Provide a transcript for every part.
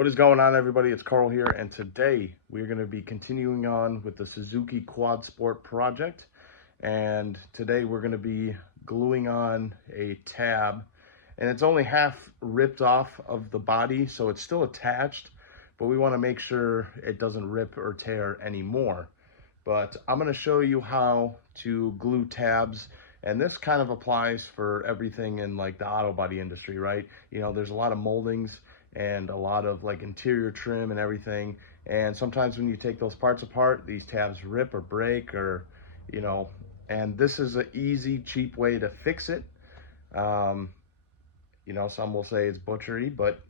What is going on, everybody? It's Carl here, and today we're going to be continuing on with the Suzuki Quad Sport project. And today we're going to be gluing on a tab, and it's only half ripped off of the body, so it's still attached, but we want to make sure it doesn't rip or tear anymore. But I'm going to show you how to glue tabs, and this kind of applies for everything in like the auto body industry, right? You know, there's a lot of moldings and a lot of like interior trim and everything, and sometimes when you take those parts apart, these tabs rip or break, or you know, and this is an easy, cheap way to fix it. You know, some will say it's butchery, but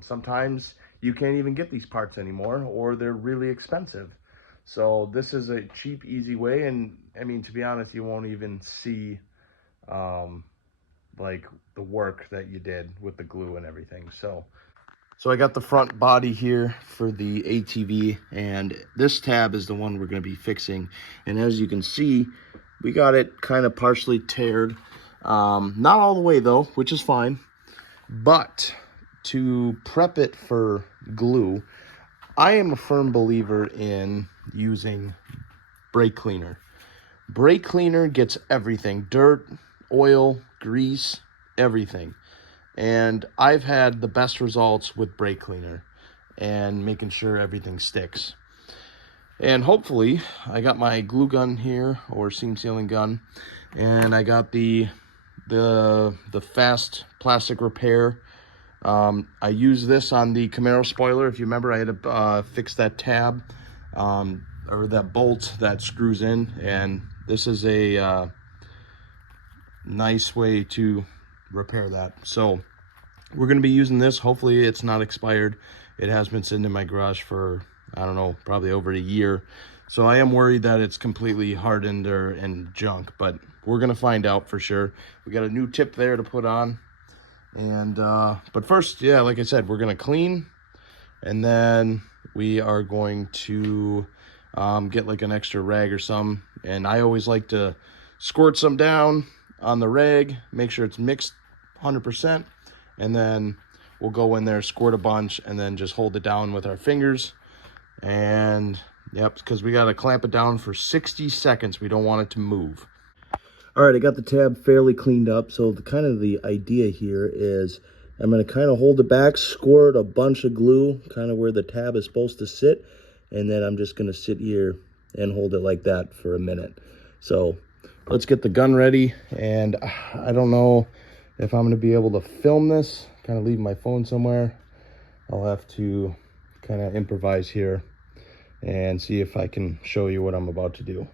sometimes you can't even get these parts anymore, or they're really expensive. So this is a cheap, easy way, and I mean, to be honest, you won't even see like the work that you did with the glue and everything. So I got the front body here for the ATV, and this tab is the one we're going to be fixing. And as you can see, we got it kind of partially teared. Not all the way though, which is fine. But to prep it for glue, I am a firm believer in using brake cleaner. Brake cleaner gets everything: dirt, oil, grease, everything. And I've had the best results with brake cleaner and making sure everything sticks. And hopefully, I got my glue gun here, or seam sealing gun, and I got the fast plastic repair. I used this on the Camaro spoiler. If you remember, I had to fix that tab, or that bolt that screws in, and this is a nice way to repair that. So we're going to be using this. Hopefully it's not expired. It has been sitting in my garage for, I don't know, probably over a year. So I am worried that it's completely hardened or and junk, but we're going to find out for sure. We got a new tip there to put on. And but first, yeah, like I said, we're going to clean, and then we are going to get like an extra rag or some. And I always like to squirt some down on the rag, make sure it's mixed 100%, and then we'll go in there, squirt a bunch, and then just hold it down with our fingers. And yep, because we got to clamp it down for 60 seconds. We don't want it to move. All right, I got the tab fairly cleaned up. So the idea here is I'm going to kind of hold it back, squirt a bunch of glue kind of where the tab is supposed to sit, and then I'm just going to sit here and hold it like that for a minute. So let's get the gun ready. And I don't know if I'm going to be able to film this, kind of leave my phone somewhere. I'll have to kind of improvise here and see if I can show you what I'm about to do.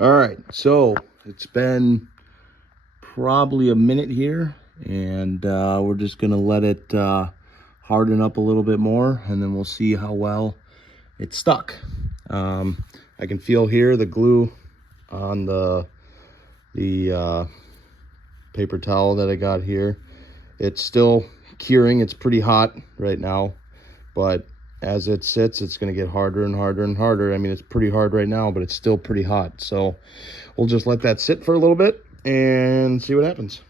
All right, so it's been probably a minute here, and we're just gonna let it harden up a little bit more, and then we'll see how well it's stuck. I can feel here the glue on the paper towel that I got here. It's still curing. It's pretty hot right now, but as it sits, it's going to get harder and harder and harder. I mean, it's pretty hard right now, but it's still pretty hot. So we'll just let that sit for a little bit and see what happens.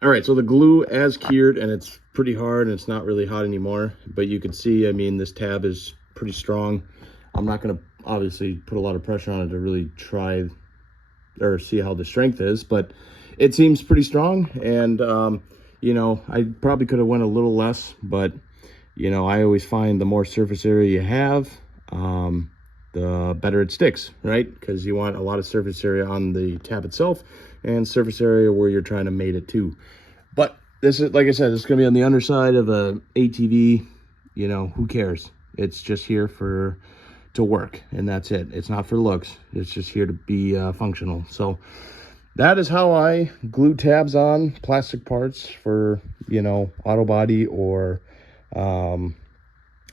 All right, so the glue has cured and it's pretty hard and it's not really hot anymore. But you can see, I mean, this tab is pretty strong. I'm not going to obviously put a lot of pressure on it to really try or see how the strength is, but it seems pretty strong. And, you know, I probably could have went a little less, but you know, I always find the more surface area you have, the better it sticks, right? Because you want a lot of surface area on the tab itself and surface area where you're trying to mate it to. But this is, like I said, it's going to be on the underside of a ATV. You know, who cares? It's just here to work, and that's it. It's not for looks. It's just here to be functional. So that is how I glue tabs on plastic parts for, you know, auto body or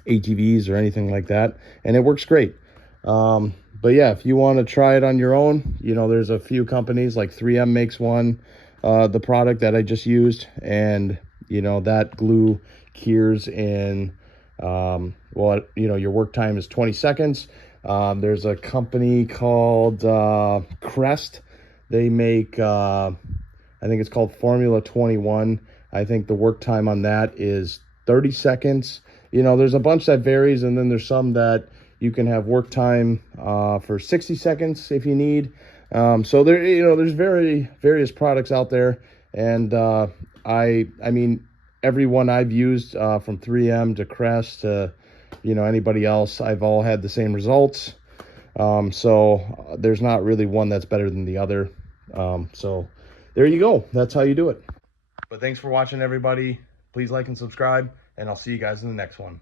ATVs or anything like that, and it works great. But yeah, if you want to try it on your own, you know, there's a few companies like 3M makes one, the product that I just used, and you know, that glue cures in well, you know, your work time is 20 seconds. There's a company called Crest. They make I think it's called Formula 21. I think the work time on that is 30 seconds. You know, there's a bunch that varies, and then there's some that you can have work time for 60 seconds if you need. So there, you know, there's various products out there, and I mean, everyone I've used from 3M to Crest to, you know, anybody else, I've all had the same results. So there's not really one that's better than the other. So there you go. That's how you do it. But thanks for watching, everybody. Please like and subscribe, and I'll see you guys in the next one.